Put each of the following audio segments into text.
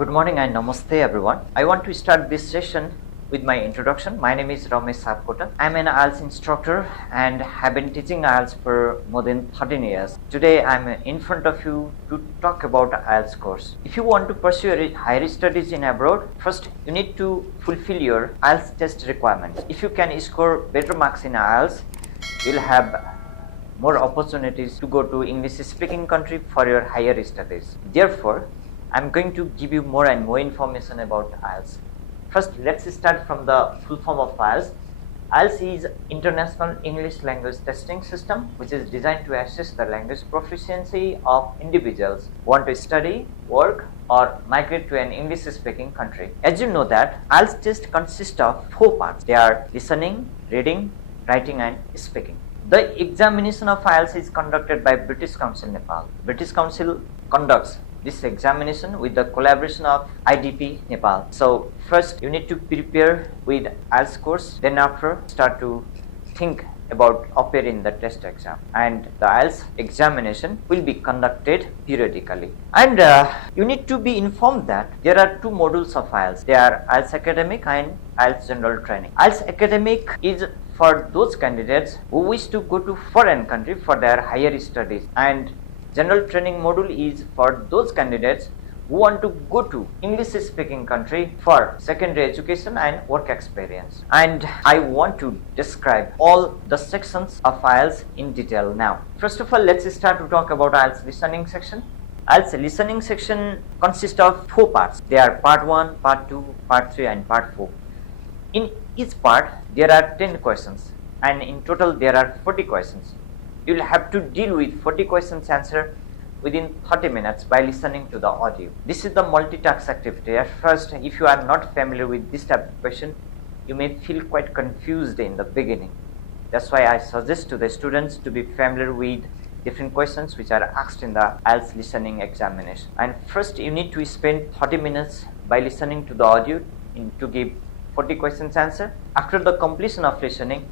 Good morning and namaste everyone. I want to start this session with my introduction. My name is Ramesh Sapkota. I'm an IELTS instructor and have been teaching IELTS for more than 13 years. Today I'm in front of you to talk about IELTS course. If you want to pursue your higher studies in abroad, first you need to fulfill your IELTS test requirements. If you can score better marks in IELTS, you'll have more opportunities to go to English speaking country for your higher studies. Therefore, I'm going to give you more and more information about IELTS. First, let's start from the full form of IELTS. IELTS is International English Language Testing System, which is designed to assess the language proficiency of individuals who want to study, work, or migrate to an English-speaking country. As you know that, IELTS test consists of 4 parts. They are listening, reading, writing, and speaking. The examination of IELTS is conducted by British Council Nepal. British Council conducts this examination with the collaboration of IDP Nepal. So first you need to prepare with IELTS course, then after start to think about appearing the test exam, and the IELTS examination will be conducted periodically. And you need to be informed that there are 2 modules of IELTS. They are IELTS Academic and IELTS General Training. IELTS Academic is for those candidates who wish to go to foreign country for their higher studies, and General Training module is for those candidates who want to go to English speaking country for secondary education and work experience. And I want to describe all the sections of IELTS in detail now. First of all, let's start to talk about IELTS listening section. IELTS listening section consists of 4 parts. They are part 1, part 2, part 3 and part 4. In each part there are 10 questions, and in total there are 40 questions. You will have to deal with 40 questions answer within 30 minutes by listening to the audio. This is the multitask activity. At first, if you are not familiar with this type of question, you may feel quite confused in the beginning. That's why I suggest to the students to be familiar with different questions which are asked in the IELTS listening examination. And first you need to spend 30 minutes by listening to the audio to give 40 questions answer. After the completion of listening,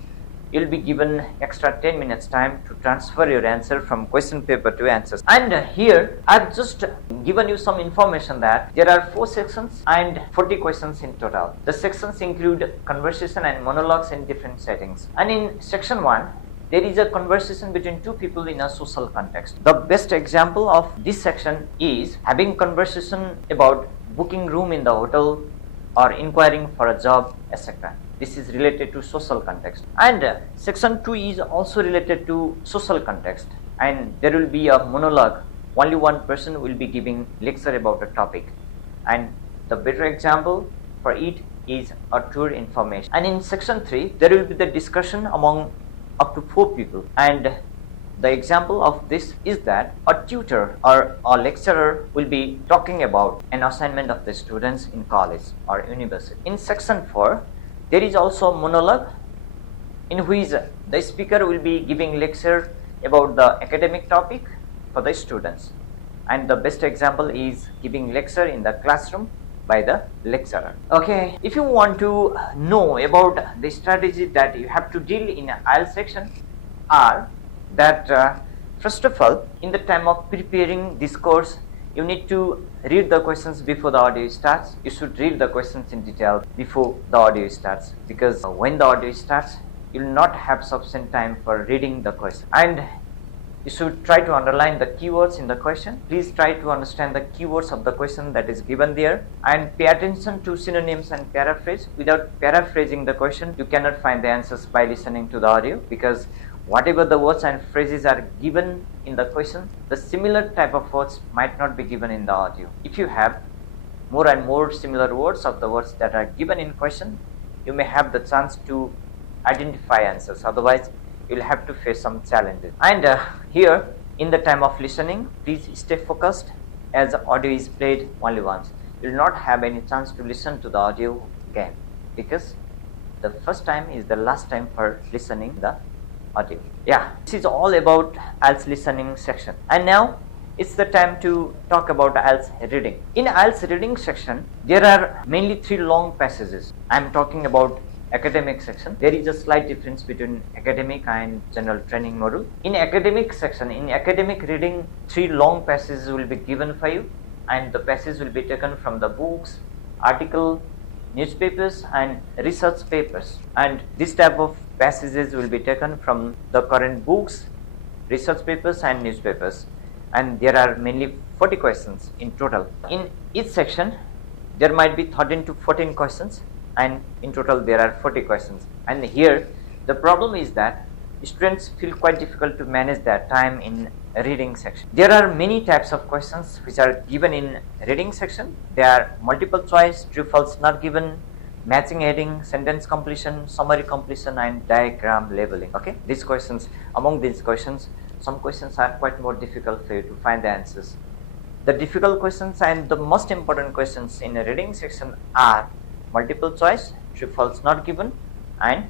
you'll be given extra 10 minutes time to transfer your answer from question paper to answers. And here I've just given you some information that there are 4 sections and 40 questions in total. The sections include conversation and monologues in different settings. And in section 1, there is a conversation between 2 people in a social context. The best example of this section is having conversation about booking room in the hotel or inquiring for a job, etc. This is related to social context. And section 2 is also related to social context, and there will be a monologue. Only one person will be giving lecture about a topic, and the better example for it is a tour information. And in section 3 there will be the discussion among up to 4 people, and the example of this is that a tutor or a lecturer will be talking about an assignment of the students in college or university. In section 4 there is also a monologue in which the speaker will be giving lecture about the academic topic for the students, and the best example is giving lecture in the classroom by the lecturer. Okay, if you want to know about the strategy that you have to deal in IELTS section are that first of all, in the time of preparing this course, you need to read the questions before the audio starts. You should read the questions in detail before the audio starts, because when the audio starts, you will not have sufficient time for reading the question. And you should try to underline the keywords in the question. Please try to understand the keywords of the question that is given there, and pay attention to synonyms and paraphrase. Without paraphrasing the question, you cannot find the answers by listening to the audio, because whatever the words and phrases are given in the question, the similar type of words might not be given in the audio. If you have more and more similar words of the words that are given in question, you may have the chance to identify answers. Otherwise, you'll have to face some challenges. And here, in the time of listening, please stay focused, as the audio is played only once. You'll not have any chance to listen to the audio again, because the first time is the last time for listening the audio. Yeah, this is all about IELTS listening section. And now it's the time to talk about IELTS reading. In IELTS reading section, there are mainly 3 long passages. I'm talking about academic section. There is a slight difference between academic and general training module. In academic section, in academic reading, 3 long passages will be given for you. and the passage will be taken from the books, article, newspapers and research papers, and this type of passages will be taken from the current books, research papers and newspapers, and there are mainly 40 questions in total. In each section there might be 13 to 14 questions, and in total there are 40 questions. And here the problem is that students feel quite difficult to manage their time in reading section. There are many types of questions which are given in reading section. They are multiple choice, true false not given, matching heading, sentence completion, summary completion and diagram labeling. Okay, these questions, among these questions, some questions are quite more difficult for you to find the answers. The difficult questions and the most important questions in a reading section are multiple choice, true false not given and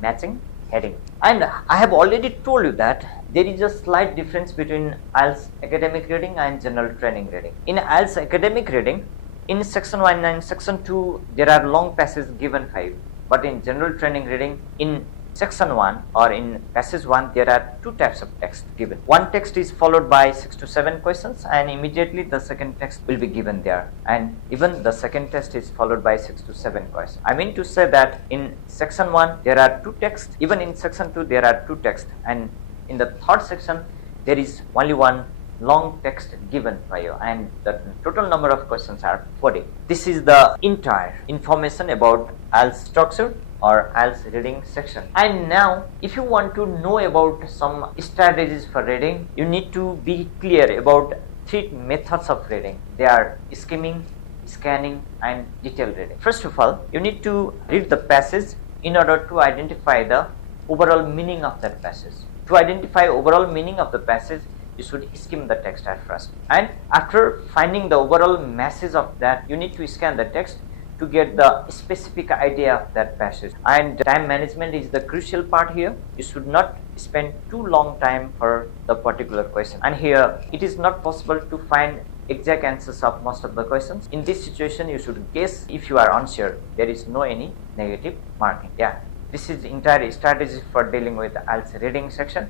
matching heading. And I have already told you that there is a slight difference between IELTS academic reading and general training reading. In IELTS academic reading, in section 1 and section 2 there are long passages given 5, but in general training reading, in section 1 or in passage 1 there are two types of text given. One text is followed by 6 to 7 questions and immediately the second text will be given there, and even the second text is followed by 6 to 7 questions. I mean to say that in section 1 there are two texts, even in section 2 there are two texts, and in the third section there is only one long text given by you, and the total number of questions are 40. This is the entire information about IELTS structure or IELTS reading section. And now if you want to know about some strategies for reading, you need to be clear about three methods of reading. They are skimming, scanning and detailed reading. First of all, you need to read the passage in order to identify the overall meaning of that passage. To identify overall meaning of the passage, you should skim the text at first, and after finding the overall message of that, you need to scan the text to get the specific idea of that passage. And time management is the crucial part here. You should not spend too long time for the particular question, and here it is not possible to find exact answers of most of the questions. In this situation you should guess. If you are unsure, there is no any negative marking. Yeah, this is entire strategy for dealing with the IELTS reading section.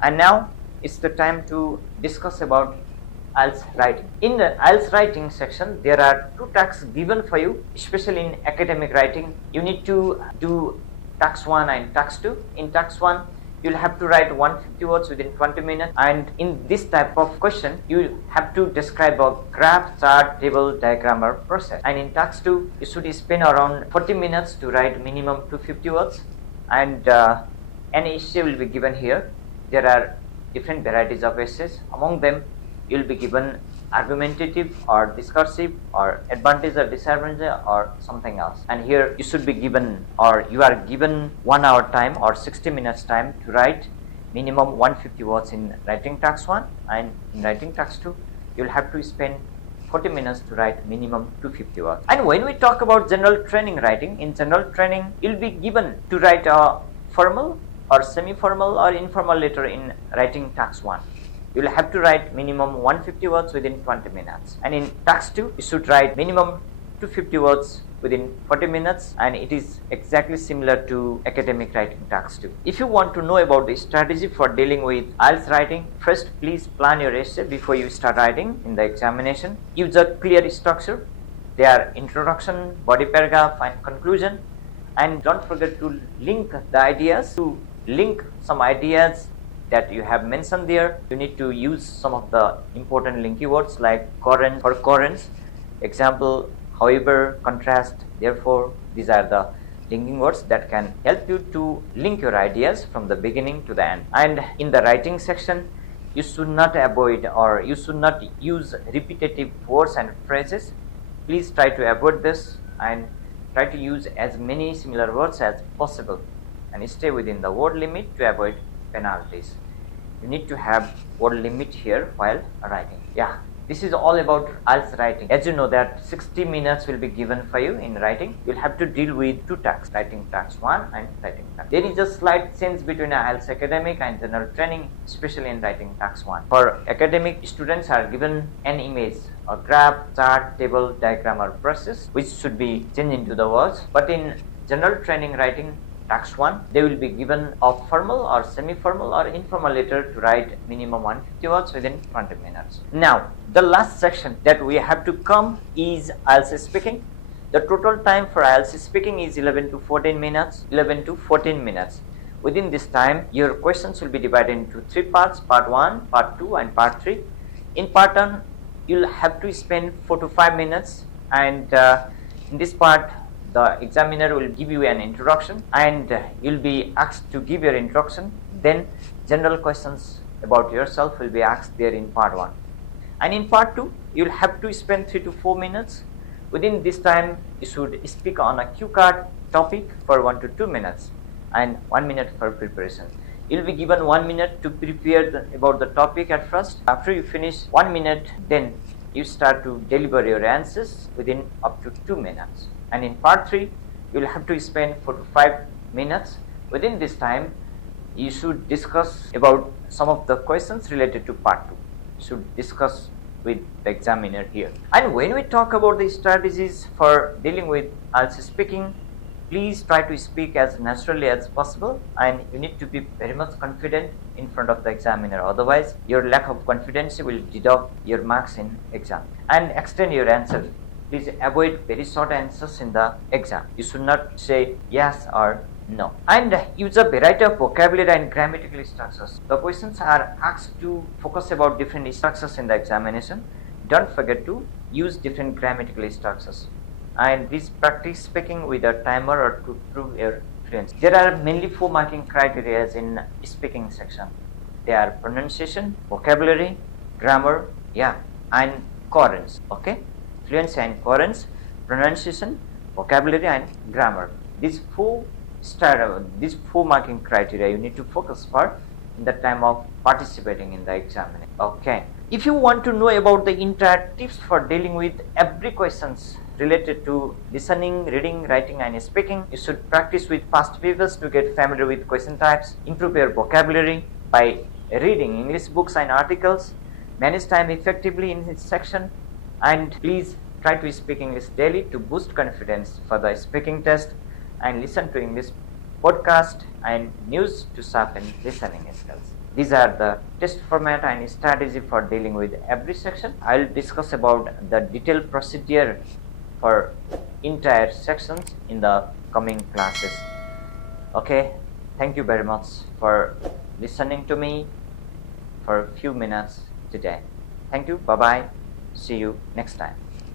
And now it's the time to discuss about IELTS writing. In the IELTS writing section, there are two tasks given for you, especially in academic writing. You need to do task 1 and task 2. In task 1, you'll have to write 150 words within 20 minutes, and in this type of question, you have to describe a graph, chart, table, diagram or process. And in task 2, you should spend around 40 minutes to write minimum 250 words, and an essay will be given here. There are different varieties of essays. Among them, you will be given argumentative or discursive or advantage or disadvantage or something else. And here you should be given, or you are given 1 hour time or 60 minutes time to write minimum 150 words in writing task 1, and in writing task 2 you will have to spend 40 minutes to write minimum 250 words. And when we talk about general training writing, in general training you will be given to write a formal or semi-formal or informal letter in writing task 1. You will have to write minimum 150 words within 20 minutes. And in task 2, you should write minimum 250 words within 40 minutes, and it is exactly similar to academic writing task 2. If you want to know about the strategy for dealing with IELTS writing, first please plan your essay before you start writing in the examination. Use a clear structure. They are introduction, body paragraph and conclusion. And don't forget to link the ideas, some ideas that you have mentioned there. You need to use some of the important linky words like current or currents. Example, however, contrast, therefore. These are the linking words that can help you to link your ideas from the beginning to the end. And in the writing section, you should not avoid, or you should not use repetitive words and phrases. Please try to avoid this and try to use as many similar words as possible, and stay within the word limit to avoid penalties. You need to have word limit here while writing. Yeah, this is all about IELTS writing. As you know that 60 minutes will be given for you in writing. You'll have to deal with two tasks, writing task 1 and writing task. There is a slight change between IELTS academic and general training, especially in writing task 1. For academic, students are given an image, a graph, chart, table, diagram or process, which should be changed into the words. But in general training writing, task 1, they will be given a formal or semi-formal or informal letter to write minimum 150 words within 20 minutes. Now, the last section that we have to come is IELTS speaking. The total time for IELTS speaking is 11 to 14 minutes. Within this time, your questions will be divided into 3 parts, part 1, part 2 and part 3. In part 1, you'll have to spend 4 to 5 minutes, and in this part, the examiner will give you an introduction, and you'll be asked to give your introduction. Then general questions about yourself will be asked there in part 1. And in part 2, you'll have to spend 3 to 4 minutes. Within this time, you should speak on a cue card topic for 1 to 2 minutes and 1 minute for preparation. You'll be given 1 minute to prepare about the topic at first. After you finish 1 minute, then you start to deliver your answers within up to 2 minutes. And in part 3, you'll have to spend 4 to 5 minutes. Within this time, you should discuss about some of the questions related to part 2. You should discuss with the examiner here. And when we talk about the strategies for dealing with IELTS speaking, please try to speak as naturally as possible, and you need to be very much confident in front of the examiner. Otherwise, your lack of confidence will deduct your marks in exam. And extend your answer. Please avoid very short answers in the exam. You should not say yes or no. And use a variety of vocabulary and grammatical structures. The questions are asked to focus about different structures in the examination. Don't forget to use different grammatical structures. And please practice speaking with a timer or to prove your fluency. There are mainly 4 marking criteria in speaking section. They are pronunciation, vocabulary, grammar, and coherence. Okay, fluency and coherence, pronunciation, vocabulary, and grammar. These four marking criteria you need to focus for in the time of participating in the examination. Okay, if you want to know about the entire tips for dealing with every questions related to listening, reading, writing and speaking, you should practice with past papers to get familiar with question types, improve your vocabulary by reading English books and articles, manage time effectively in this section, and please try to speak English daily to boost confidence for the speaking test, and listen to English podcast and news to sharpen listening skills. These are the test format and strategy for dealing with every section. I will discuss about the detailed procedure for entire sections in the coming classes. Okay, thank you very much for listening to me for a few minutes today. Thank you, bye bye, see you next time.